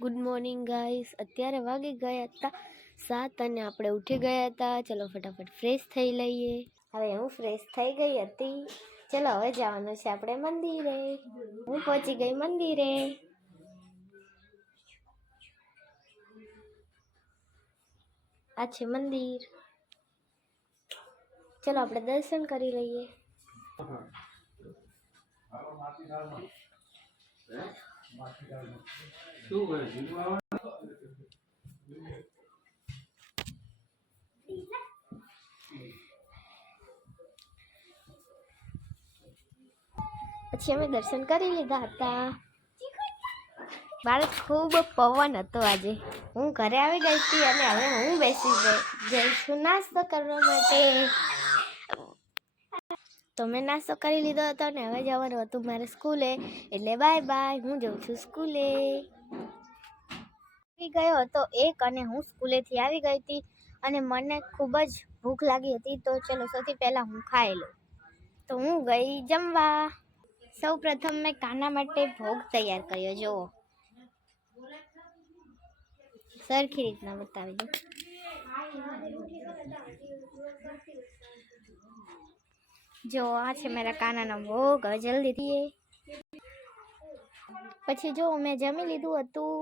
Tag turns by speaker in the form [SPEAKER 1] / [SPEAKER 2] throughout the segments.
[SPEAKER 1] Good morning guys અત્યારે વાગી ગયા હતા સાત અને આપણે ઉઠી ગયા હતા. ચલો ફટાફટ ફ્રેશ થઈ લઈએ. હવે હું ફ્રેશ થઈ ગઈ હતી. ચલો હવે જવાનું છે આપણે મંદિરે. હું પહોંચી ગઈ મંદિરે. આ છે મંદિર. ચલો આપણે દર્શન કરી લઈએ. પછી અમે દર્શન કરી લીધા હતા. મારે ખૂબ પવન હતો આજે. હું ઘરે આવી ગઈ હતી અને હવે હું બેસી ગઈ. જઈ છું નાસ્તો કરવા માટે. તો મેં નાસ્તો કરી લીધો હતો ને હવે જવાનું હતું મારે સ્કૂલે. એટલે બાય બાય, હું જઉં છું સ્કૂલે. ગયો હતો એક અને હું સ્કૂલેથી આવી ગઈ હતી અને મને ખૂબ જ ભૂખ લાગી હતી. તો ચલો સૌથી પહેલાં હું ખાઈ તો હું ગઈ જમવા. સૌ પ્રથમ મેં કાના માટે ભોગ તૈયાર કર્યો, જુઓ. સરખી રીતના બતાવી દો જો, આ છે મારા કાનાનો ભોગ. હવે જલ્દીથી પછી જો, મેં જમી લીધું હતું.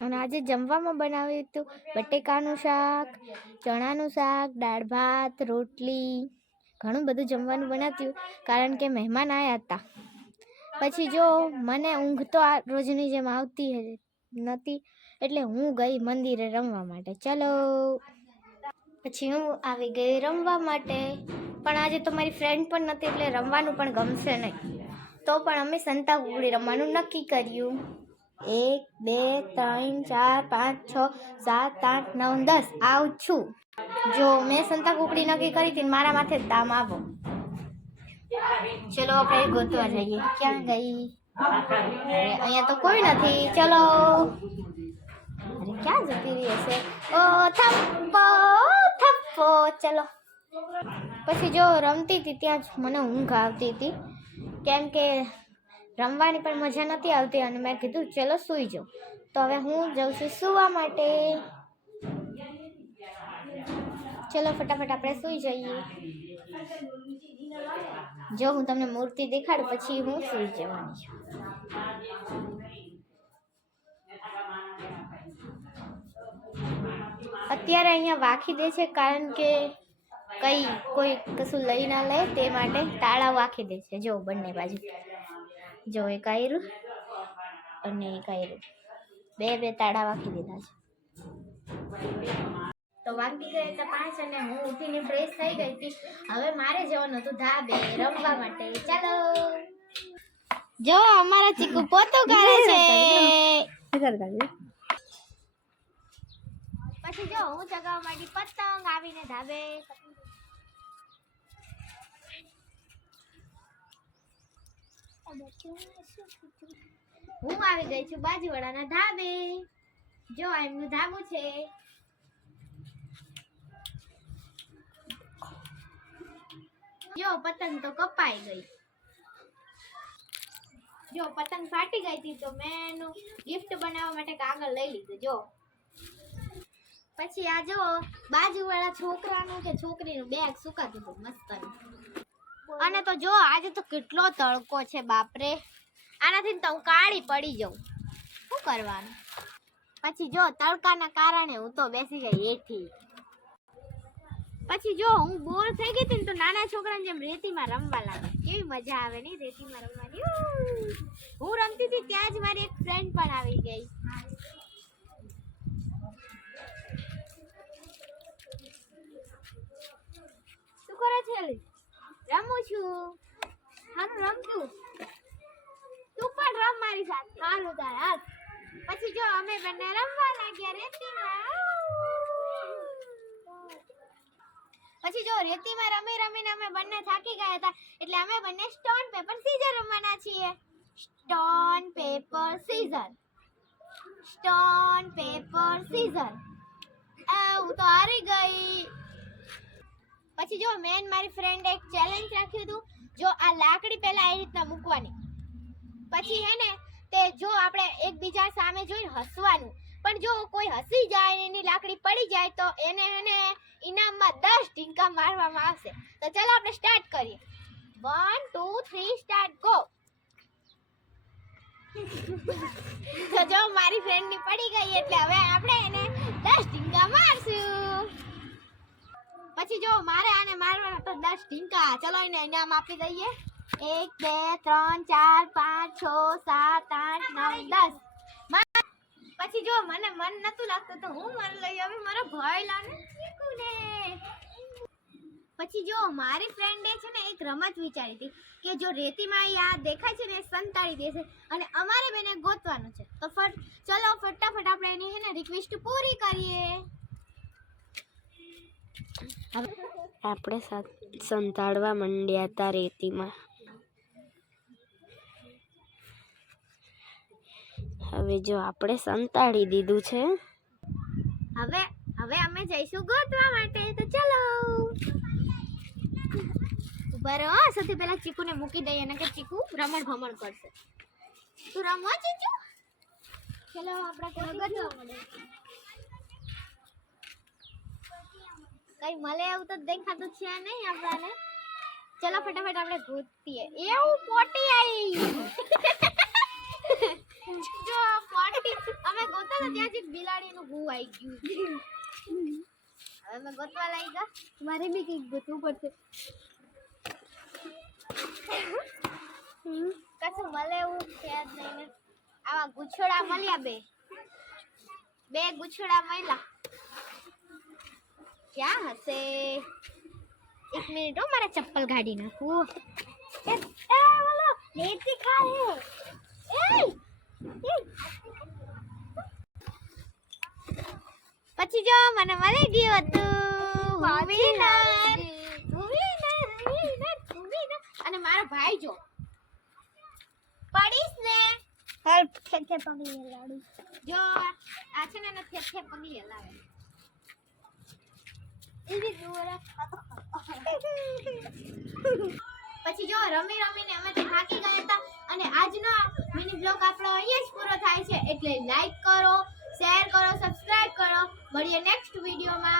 [SPEAKER 1] અને આજે જમવામાં બનાવ્યું હતું બટેકાનું શાક, ચણાનું શાક, દાળ ભાત, રોટલી. ઘણું બધું જમવાનું બનાવ્યું કારણ કે મહેમાન આવ્યા હતા. પછી જો, મને ઊંઘ તો આ રોજની જેમ આવતી નથી, એટલે હું ગઈ મંદિરે રમવા માટે. ચલો. પછી હું આવી ગઈ રમવા માટે. પણ આજે તો મારી ફ્રેન્ડ પણ નથી એટલે રમવાનું પણ ગમશે નહીં. તો પણ અમે સંતા રમવાનું નક્કી કર્યું. એક, બે, ત્રણ, ચાર, પાંચ, છ, સાત, આઠ, નવ, દસ. આવું છું. જો, મેં સંતા કુકડી નક્કી કરી હતી મારા માથે દામ આવો. ચલો, આપણે ગોતવા જઈએ. ક્યાં ગઈ? અહીંયા તો કોઈ નથી. ચલો. અરે, ક્યાં જતી રહી હશે? ઓ, થપ્પો થપ્પો. ચલો. પછી જો રમતી હતી ત્યાં જ મને ઊંઘ આવતી હતી. કેમ કે રમવાની પણ મજા નથી આવતી અને મેં કીધું ચલો સૂઈ જાઉં. તો હવે હું જાઉં છું સૂવા માટે. ચલો ફટાફટ આપણે સૂઈ જઈએ. જો હું તમને મૂર્તિ દેખાડું, પછી હું સૂઈ જવાની. છું અત્યારે અહીંયા વાખી દે છે કારણ કે કઈ કોઈ કશું લઈ ના લે તે માટે તાળા વાખી દે છે. જો બંને બાજુ. જો એ કાયરું અને એ કાયરું. બે બે તાળા વાખી દીધા છે. તો વાગી ગયા હતા પાંચ અને હું ઉઠીને ફ્રેશ થઈ ગઈ હતી. હવે મારે જવાનું હતું ધાબે રમવા માટે. ચાલો. જો અમારા ચીકુ પોતું કરે છે. પછી જો હું ચગાવવા માંડી પતંગ આવીને ધાબે. હું આવી ગઈ છું બાજુવાળાના ધાબે. જો એમનું ધાબુ છે. જો, પતંગ તો કપાઈ ગઈ. જો, પતંગ ફાટી ગઈ હતી તો મેં એનું ગિફ્ટ બનાવવા માટે કાગળ લઈ લીધું. જો. પછી આ જો, બાજુવાળા છોકરાનું કે છોકરીનું બેગ સુકાતું હતું મસ્ત અને તો જો, આજે તો કેટલો તડકો છે, બાપરે. આનાથી તો હું કાળી પડી જાઉં. શું કરવાનું? પછી જો, તડકાના કારણે હું તો બેસી ગઈ એથી પછી જો, હું બોર થઈ ગઈ હતી ને તો નાના છોકરાને જેમ રેતીમાં રમવા લાગે. કેવી મજા આવે નહીં રેતીમાં રમવાની? હું રમતી હતી ત્યાં જ મારી એક ફ્રેન્ડ પણ આવી ગઈ. શું કરે છે? રમું છું. સારું રમતું તું પણ રમ મારી સાથે. સારું તાર પછી જો અમે બંને રમવા લાગ્યા રેતીમાં. પછી જો રેતીમાં રમી રમીને અમે બંને થાકી ગયા હતા. એટલે અમે બંને સ્ટોન પેપર સીઝર રમવાના છીએ. Stone paper scissor stone paper scissor હું તો હારી ગઈ. પછી જો મેન મારી ફ્રેન્ડ એક ચેલેન્જ રાખ્યું હતું, જો આ લાકડી પહેલા એ રીતના મૂકવાની. પછી હે ને, તે જો આપણે એકબીજા સામે જોઈને હસવાનું. પણ જો કોઈ હસી જાય એની લાકડી પડી જાય તો એને એને ઇનામમાં દસ ઢીંકા મારવામાં આવશે. તો ચાલો આપણે સ્ટાર્ટ કરીએ. One two three start go તો જો મારી ફ્રેન્ડની પડી ગઈ, એટલે હવે આપણે એને દસ ઢીંકા મારશું. પછી જો મારે આને મારવાના તો દસ ઢીંકા ચલો એને ઇનામ આપી દઈએ. એક, બે, ત્રણ, ચાર, પાંચ, છ, સાત, આઠ, નવ, દસ. પછી જો મને મન નતું લાગતું તો હું મન લઈ આવી મારો ભાઈ લાને ચીકુને પછી જો મારી ફ્રેન્ડે છે ને એક રમત વિચારી હતી કે જો રેતીમાં ઈ આ દેખાય છે ને સંતાડી દેશે અને અમારે બેને ગોતવાનું છે. તો ફટ, ચલો ફટાફટ આપણે એની છે ને રિક્વેસ્ટ પૂરી કરીએ.
[SPEAKER 2] આપણે સંતાડવા માંડ્યા હતા રેતીમાં. હવે જો આપણે સંતાડી દીધું છે.
[SPEAKER 1] હવે હવે અમે જઈશું ગોતવા માટે, તો ચલો. ઊભા રહો સૌથી પહેલા ચીકુને મૂકી દઈએ અને કે ચીકુ રમણ ભમણ કરશે. તું રમો ચીચુ ચલો, આપણે ગોતવા મળે કઈ મળે એવું તો દેખાતું છે નહીં આપણાને. ચલો ફટાફટ આપણે ગોતીએ એવું પોટી આવી જો પોટી. અમે ગોતા તો ત્યાંથી બિલાડીનું ભૂ આવી ગયું. હવે અમે ગોતવા લાગી ગયા મારે બી કંઈક ગોતવું પડશે. કશું મળે એવું છે જ નહીં આવા ગુછોડા મળ્યા બે. બે ગુછોડા મળ્યા. ક્યાં હશે એક મિનિટ હો મારા ચપ્પલ કાઢી નાખું એ એ બોલો લેતી ખાય એ પછી જો મને મળી ગયું હતું અને મારો ભાઈ જો પડીશ ને હર ઠેઠે પગલી હલાડું જો આ છે ને ઠેઠે પગલી હલાવે પછી જો રમી રમીને અમે થાકી ગયા હતા અને આજનો મિની બ્લોગ આપણો અહીંયા જ પૂરો થાય છે. એટલે લાઈક કરો શેર કરો સબસ્ક્રાઇબ કરો. મળીએ નેક્સ્ટ વિડીયોમાં